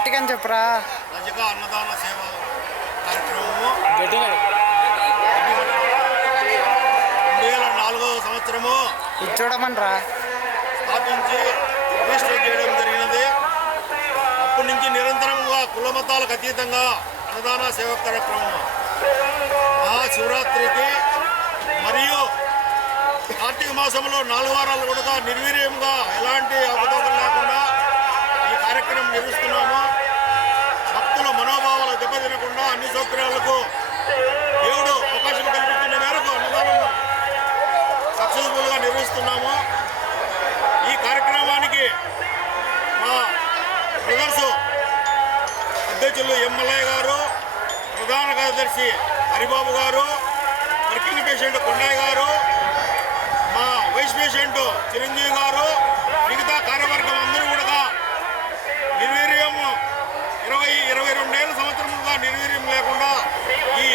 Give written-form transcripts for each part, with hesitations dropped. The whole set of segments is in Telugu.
గట్టిగా అని చెప్పరా. రజక అన్నదాన సేవ కార్యక్రమము 2004వ సంవత్సరము ఇది చూడమనరా స్థాపించి రిజిస్టర్ చేయడం జరిగినది. అప్పటి నుంచి నిరంతరంగా కుల మతాలకు అతీతంగా అన్నదాన సేవ కార్యక్రమం మహాశివరాత్రికి మరియు కార్తీక మాసంలో 4 వారాలు కూడా నిర్వీర్యంగా ఎలాంటి అవతోకలు లేకుండా ఈ కార్యక్రమం నిర్వహిస్తున్నాము. భక్తుల మనోభావాలు దెబ్బతినకుండా అన్ని సౌకర్యాలకు దేవుడు అవకాశం కల్పిస్తున్న మేరకు అన్నదానం సక్సెస్ఫుల్గా నిర్వహిస్తున్నాము. ఈ కార్యక్రమానికి మా బ్రదర్స్ అధ్యక్షులు ఎమ్మెల్యే గారు, ప్రధాన కార్యదర్శి హరిబాబు గారు, వర్కింగ్ ప్రెసిడెంట్ కొండయ్య గారు, మా వైస్ ప్రెసిడెంట్ చిరంజీవి గారు, మిగతా కార్యవర్గం అందరూ కూడా నిర్వీర్యం 22 సంవత్సరములుగా నిర్వీర్యం లేకుండా ఈ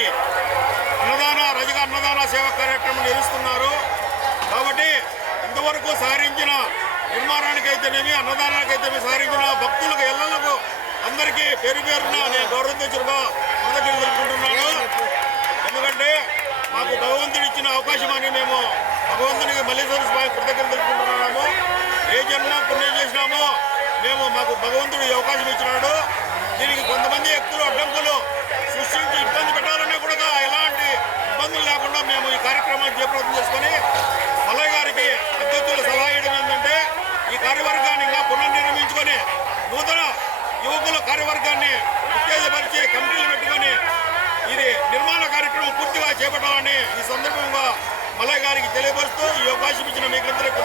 రజక అన్నదాన సేవ కార్యక్రమం నిర్వహిస్తున్నారు. కాబట్టి ఇంతవరకు సహకరించిన నిర్మాణానికైతేనేమి అన్నదానానికైతేనేమి సహకరించిన భక్తులకు ఎల్లలకు అందరికీ పేరు పేరున నేను గౌరవించుగా కృతజ్ఞతలు తెలుపుకుంటున్నాను. ఎందుకంటే మాకు భగవంతుడు ఇచ్చిన అవకాశం అని మేము భగవంతునికి మల్లేశ్వర స్వామి కృతజ్ఞతలు తెలుపుకుంటున్నాము. ఏ జన్మ పుణ్యం చేసినామో మాకు భగవంతుడు ఈ అవకాశం ఇచ్చినాడు. దీనికి కొంతమంది వ్యక్తులు అడ్డంకులు సృష్టించి ఇబ్బంది పెట్టాలన్నా కూడా ఎలాంటి ఇబ్బందులు లేకుండా మేము ఈ కార్యక్రమాన్ని జయప్రదం చేసుకొని మల్లయ్య గారికి అధ్యక్షులు సలహా ఇవ్వడం ఏంటంటే ఈ కార్యవర్గాన్ని ఇంకా పునర్నిర్మించుకొని నూతన యువకుల కార్యవర్గాన్ని ఉత్తేజపరిచి కమిటీలు పెట్టుకొని ఇది నిర్మాణ కార్యక్రమం పూర్తిగా చేపట్టాలని ఈ సందర్భంగా మల్లయ్య గారికి తెలియపరుస్తూ ఈ అవకాశం ఇచ్చిన మీకందరికీ